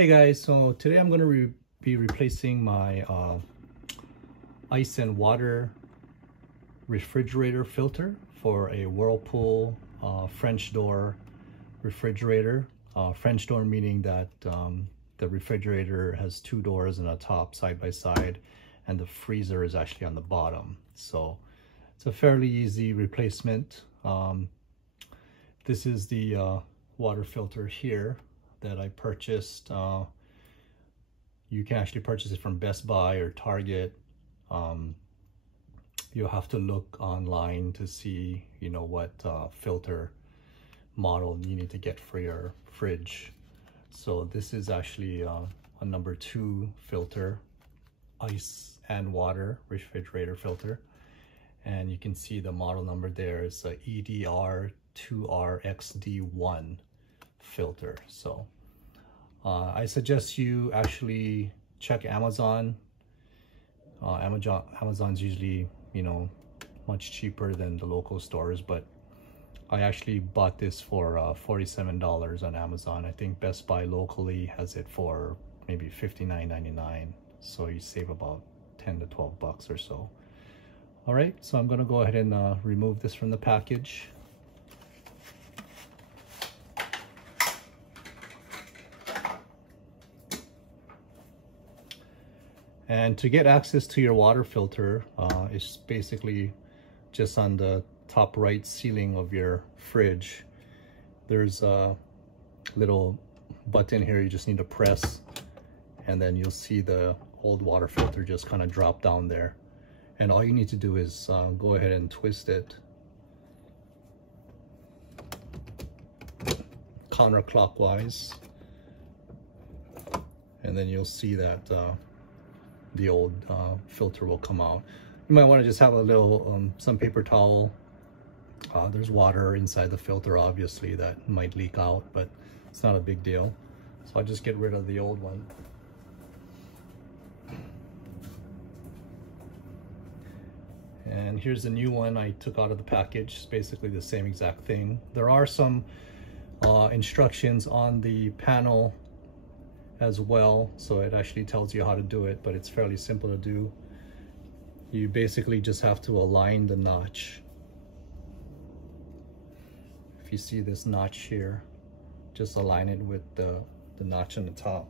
Hey guys, so today I'm going to be replacing my ice and water refrigerator filter for a Whirlpool French door refrigerator. French door meaning that the refrigerator has two doors and a top side by side, and the freezer is actually on the bottom. So it's a fairly easy replacement. This is the water filter here that I purchased. You can actually purchase it from Best Buy or Target. You'll have to look online to see, what filter model you need to get for your fridge. So this is actually a number 2 filter, ice and water refrigerator filter. And you can see the model number there is a EDR2RXD1 filter. So I suggest you actually check Amazon. Amazon's usually, much cheaper than the local stores, but I actually bought this for $47 on Amazon. I think Best Buy locally has it for maybe $59.99, so you save about 10 to 12 bucks or so. All right, so I'm gonna go ahead and remove this from the package. And to get access to your water filter, it's basically just on the top right ceiling of your fridge. There's a little button here you just need to press, and then you'll see the old water filter just kind of drop down there. And all you need to do is go ahead and twist it counterclockwise, and then you'll see that the old filter will come out. You might want to just have a little some paper towel. There's water inside the filter, obviously, that might leak out, but it's not a big deal. So I'll just get rid of the old one. And here's the new one I took out of the package. It's basically the same exact thing. There are some instructions on the panel as well, so it actually tells you how to do it, but it's fairly simple to do. You basically just have to align the notch. If you see this notch here, just align it with the notch on the top.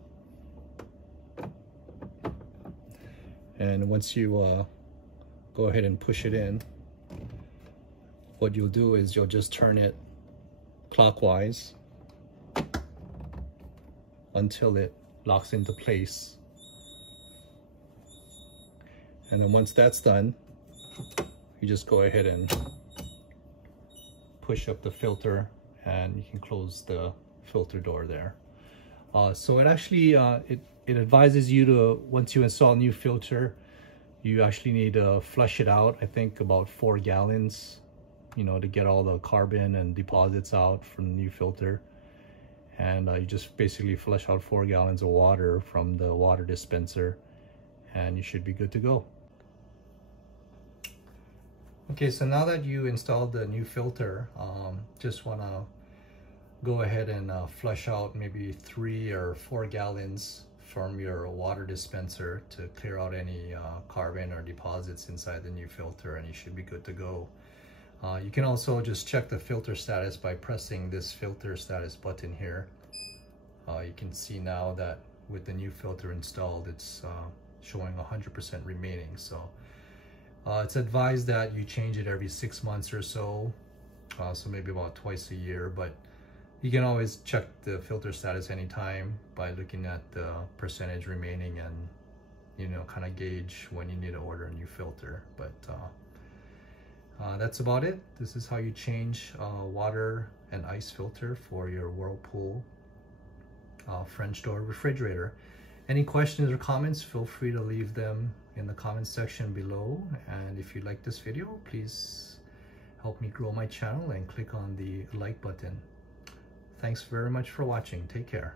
And once you go ahead and push it in, what you'll do is you'll just turn it clockwise until it locks into place. And then once that's done, you just go ahead and push up the filter, and you can close the filter door there. So it actually it advises you to, once you install a new filter, you actually need to flush it out. I think about 4 gallons, to get all the carbon and deposits out from the new filter. And you just basically flush out 4 gallons of water from the water dispenser, and you should be good to go. Okay, so now that you installed the new filter, just want to go ahead and flush out maybe 3 or 4 gallons from your water dispenser to clear out any carbon or deposits inside the new filter, and you should be good to go. You can also just check the filter status by pressing this filter status button here. You can see now that with the new filter installed, it's showing 100% remaining. So it's advised that you change it every 6 months or so, so maybe about twice a year, but you can always check the filter status anytime by looking at the percentage remaining and, kind of gauge when you need to order a new filter. But that's about it. This is how you change water and ice filter for your Whirlpool French door refrigerator. Any questions or comments, feel free to leave them in the comments section below. And if you like this video, please help me grow my channel and click on the like button. Thanks very much for watching. Take care.